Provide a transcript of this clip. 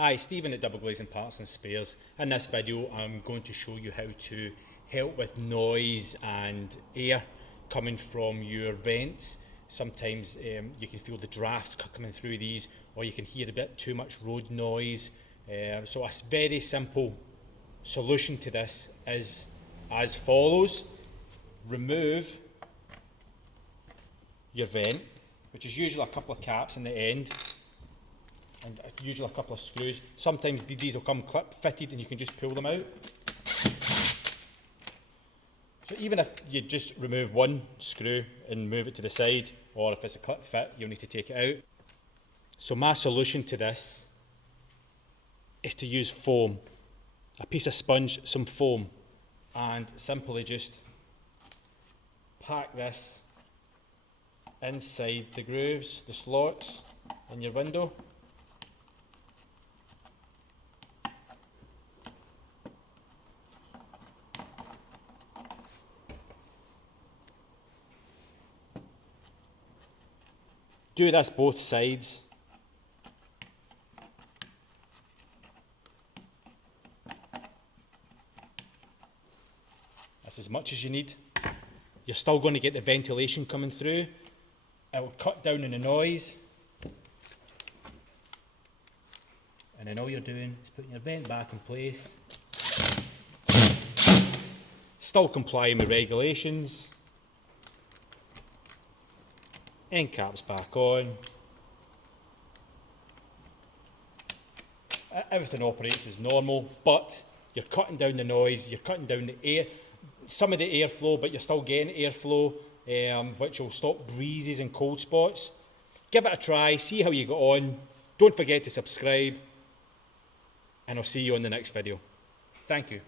Hi, Stephen at Double Glazing Parts and Spares. In this video I'm going to show you how to help with noise and air coming from your vents. Sometimes you can feel the drafts coming through these, or you can hear a bit too much road noise. So a very simple solution to this is as follows. Remove your vent, which is usually a couple of caps in the end, and usually a couple of screws. Sometimes these will come clip fitted and you can just pull them out. So even if you just remove one screw and move it to the side, or if it's a clip fit, you'll need to take it out. So my solution to this is to use foam. A piece of sponge, some foam, and simply just pack this inside the grooves, the slots in your window. Do this both sides. That's as much as you need. You're still going to get the ventilation coming through. It will cut down on the noise. And then all you're doing is putting your vent back in place. Still complying with regulations. End caps back on. Everything operates as normal, but you're cutting down the noise, you're cutting down the air, some of the airflow, but you're still getting airflow, which will stop breezes and cold spots. Give it a try, see how you get on. Don't forget to subscribe, and I'll see you on the next video. Thank you.